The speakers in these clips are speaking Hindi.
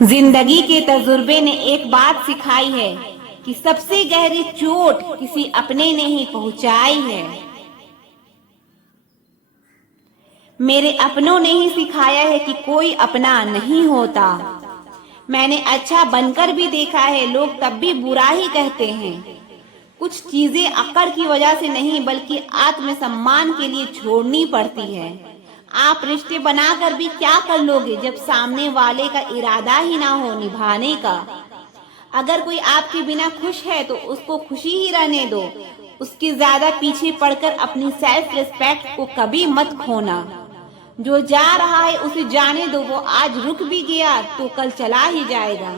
जिंदगी के तजुर्बे ने एक बात सिखाई है कि सबसे गहरी चोट किसी अपने ने ही पहुंचाई है। मेरे अपनों ने ही सिखाया है कि कोई अपना नहीं होता। मैंने अच्छा बनकर भी देखा है, लोग तब भी बुरा ही कहते हैं। कुछ चीजें अकड़ की वजह से नहीं बल्कि आत्मसम्मान के लिए छोड़नी पड़ती है। आप रिश्ते बनाकर भी क्या कर लोगे जब सामने वाले का इरादा ही ना हो निभाने का। अगर कोई आपके बिना खुश है तो उसको खुशी ही रहने दो। उसके ज्यादा पीछे पड़कर अपनी सेल्फ रिस्पेक्ट को कभी मत खोना। जो जा रहा है उसे जाने दो, वो आज रुक भी गया तो कल चला ही जाएगा।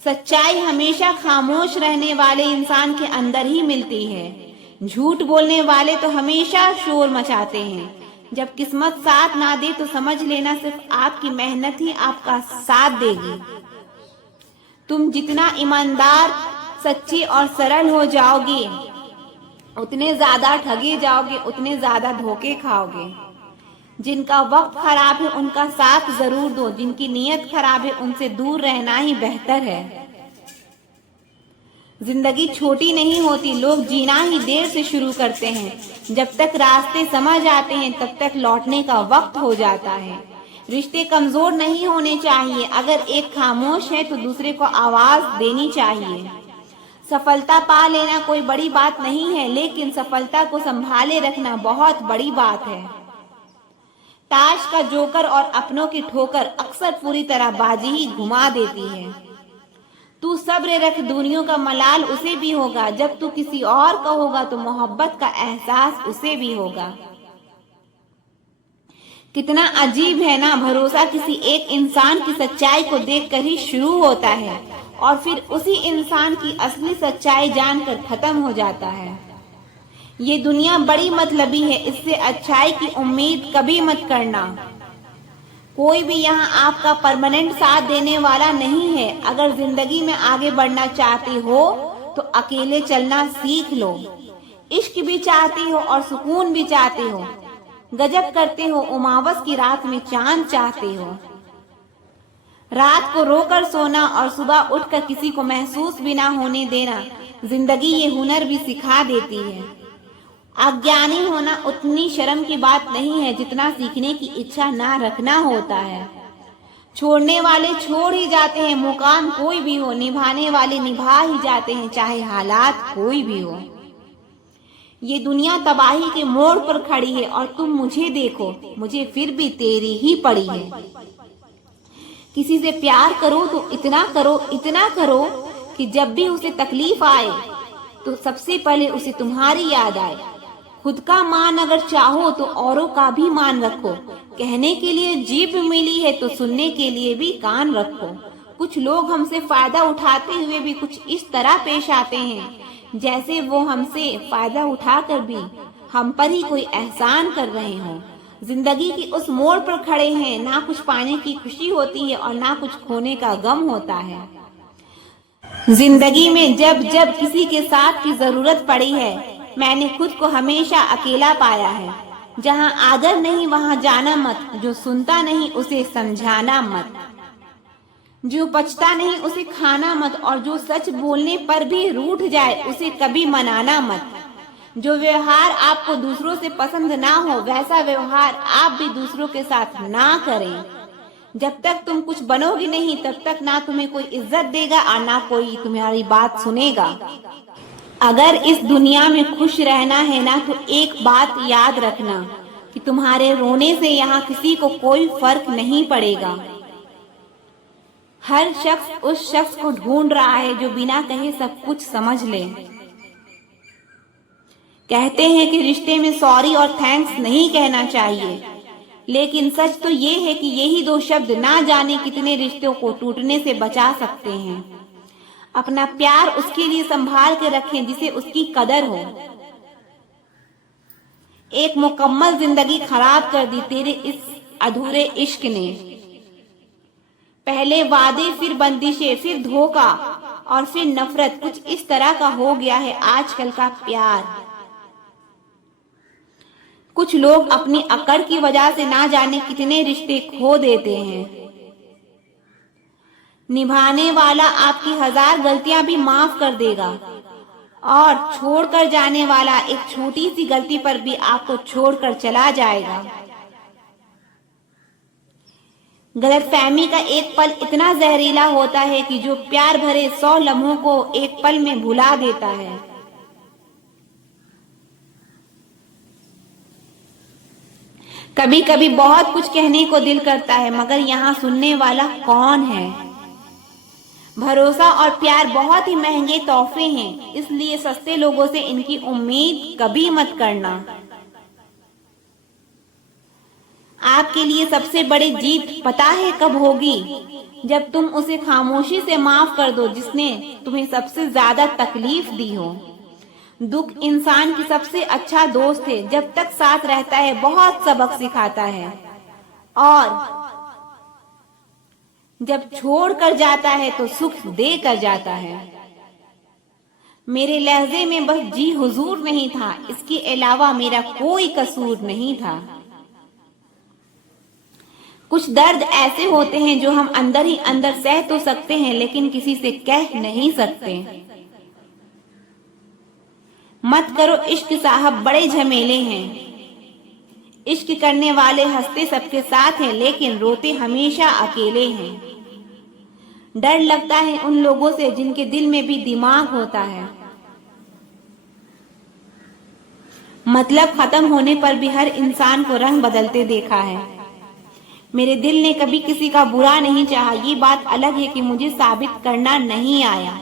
सच्चाई हमेशा खामोश रहने वाले इंसान के अंदर ही मिलती है। झूठ बोलने वाले तो हमेशा शोर मचाते हैं। जब किस्मत साथ ना दे तो समझ लेना सिर्फ आपकी मेहनत ही आपका साथ देगी। तुम जितना ईमानदार, सच्ची और सरल हो जाओगे उतने ज्यादा ठगे जाओगे, उतने ज्यादा धोखे खाओगे। जिनका वक्त खराब है उनका साथ जरूर दो, जिनकी नीयत खराब है उनसे दूर रहना ही बेहतर है। जिंदगी छोटी नहीं होती, लोग जीना ही देर से शुरू करते हैं। जब तक रास्ते समझ आते हैं तब तक लौटने का वक्त हो जाता है। रिश्ते कमजोर नहीं होने चाहिए, अगर एक खामोश है तो दूसरे को आवाज देनी चाहिए। सफलता पा लेना कोई बड़ी बात नहीं है, लेकिन सफलता को संभाले रखना बहुत बड़ी बात है। ताश का जोकर और अपनों की ठोकर अक्सर पूरी तरह बाजी ही घुमा देती है। तू सब्र रख, दुनिया का मलाल उसे भी होगा। जब तू किसी और का होगा तो मोहब्बत का एहसास उसे भी होगा। कितना अजीब है ना, भरोसा किसी एक इंसान की सच्चाई को देखकर ही शुरू होता है और फिर उसी इंसान की असली सच्चाई जानकर खत्म हो जाता है। ये दुनिया बड़ी मतलबी है, इससे अच्छाई की उम्मीद कभी मत करना। कोई भी यहाँ आपका परमानेंट साथ देने वाला नहीं है। अगर जिंदगी में आगे बढ़ना चाहते हो तो अकेले चलना सीख लो। इश्क भी चाहते हो और सुकून भी चाहते हो, गजब करते हो, उमावस की रात में चांद चाहते हो। रात को रोकर सोना और सुबह उठकर किसी को महसूस भी ना होने देना, जिंदगी ये हुनर भी सिखा देती है। अज्ञानी होना उतनी शर्म की बात नहीं है जितना सीखने की इच्छा ना रखना होता है। छोड़ने वाले छोड़ ही जाते हैं, मुकाम कोई भी हो, निभाने वाले निभा ही जाते हैं, चाहे हालात कोई भी हो। ये दुनिया तबाही के मोड़ पर खड़ी है और तुम मुझे देखो, मुझे फिर भी तेरी ही पड़ी है। किसी से प्यार करो तो इतना करो कि जब भी उसे तकलीफ आए तो सबसे पहले उसे तुम्हारी याद आए। खुद का मान अगर चाहो तो औरों का भी मान रखो। कहने के लिए जीभ मिली है तो सुनने के लिए भी कान रखो। कुछ लोग हमसे फायदा उठाते हुए भी कुछ इस तरह पेश आते हैं जैसे वो हमसे फायदा उठाकर भी हम पर ही कोई एहसान कर रहे हों। जिंदगी की उस मोड़ पर खड़े हैं, ना कुछ पाने की खुशी होती है और ना कुछ खोने का गम होता है। जिंदगी में जब जब किसी के साथ की जरूरत पड़ी है, मैंने खुद को हमेशा अकेला पाया है। जहाँ आदर नहीं वहाँ जाना मत, जो सुनता नहीं उसे समझाना मत, जो बचता नहीं उसे खाना मत और जो सच बोलने पर भी रूठ जाए उसे कभी मनाना मत। जो व्यवहार आपको दूसरों से पसंद ना हो वैसा व्यवहार आप भी दूसरों के साथ ना करें। जब तक तुम कुछ बनोगे नहीं तब तक ना तुम्हें कोई इज्जत देगा और ना कोई तुम्हारी बात सुनेगा। अगर इस दुनिया में खुश रहना है ना तो एक बात याद रखना कि तुम्हारे रोने से यहाँ किसी को कोई फर्क नहीं पड़ेगा। हर शख्स उस शख्स को ढूंढ रहा है जो बिना कहे सब कुछ समझ ले। कहते हैं कि रिश्ते में सॉरी और थैंक्स नहीं कहना चाहिए, लेकिन सच तो ये है कि यही दो शब्द ना जाने कितने रिश्तों को टूटने से बचा सकते हैं। अपना प्यार उसके लिए संभाल के रखें जिसे उसकी कदर हो। एक मुकम्मल जिंदगी खराब कर दी तेरे इस अधूरे इश्क ने। पहले वादे, फिर बंदिशें, फिर धोखा और फिर नफरत, कुछ इस तरह का हो गया है आजकल का प्यार। कुछ लोग अपनी अकड़ की वजह से ना जाने कितने रिश्ते खो देते हैं। निभाने वाला आपकी 1000 गलतियां भी माफ कर देगा और छोड़कर जाने वाला एक छोटी सी गलती पर भी आपको छोड़कर चला जाएगा। गलतफहमी का एक पल इतना जहरीला होता है कि जो प्यार भरे 100 लम्हों को एक पल में भुला देता है। कभी कभी बहुत कुछ कहने को दिल करता है, मगर यहाँ सुनने वाला कौन है? भरोसा और प्यार बहुत ही महंगे तोहफे हैं, इसलिए सस्ते लोगों से इनकी उम्मीद कभी मत करना। आपके लिए सबसे बड़ी जीत पता है कब होगी? जब तुम उसे खामोशी से माफ कर दो जिसने तुम्हें सबसे ज्यादा तकलीफ दी हो। दुख इंसान की सबसे अच्छा दोस्त है, जब तक साथ रहता है बहुत सबक सिखाता है और जब छोड़ कर जाता है तो सुख दे कर जाता है। मेरे लहजे में बस जी हुजूर नहीं था, इसके अलावा मेरा कोई कसूर नहीं था। कुछ दर्द ऐसे होते हैं जो हम अंदर ही अंदर सह तो सकते हैं, लेकिन किसी से कह नहीं सकते। मत करो इश्क साहब, बड़े झमेले हैं। इश्क करने वाले हंसते सबके साथ हैं, लेकिन रोते हमेशा अकेले हैं। डर लगता है उन लोगों से जिनके दिल में भी दिमाग होता है। मतलब खत्म होने पर भी हर इंसान को रंग बदलते देखा है। मेरे दिल ने कभी किसी का बुरा नहीं चाहा, ये बात अलग है कि मुझे साबित करना नहीं आया।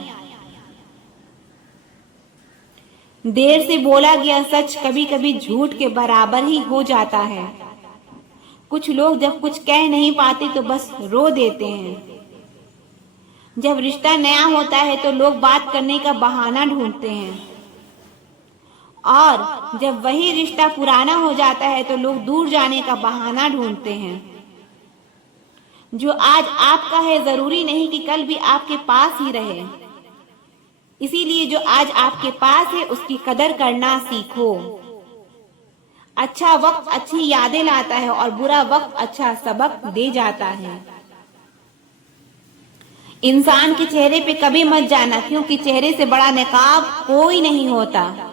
देर से बोला गया सच कभी कभी झूठ के बराबर ही हो जाता है। कुछ लोग जब कुछ कह नहीं पाते तो बस रो देते हैं। जब रिश्ता नया होता है तो लोग बात करने का बहाना ढूंढते हैं और जब वही रिश्ता पुराना हो जाता है तो लोग दूर जाने का बहाना ढूंढते हैं। जो आज आपका है जरूरी नहीं कि कल भी आपके पास ही रहे, इसीलिए जो आज आपके पास है उसकी कदर करना सीखो। अच्छा वक्त अच्छी यादें लाता है और बुरा वक्त अच्छा सबक दे जाता है। इंसान के चेहरे पे कभी मत जाना, क्योंकि चेहरे से बड़ा नकाब कोई नहीं होता।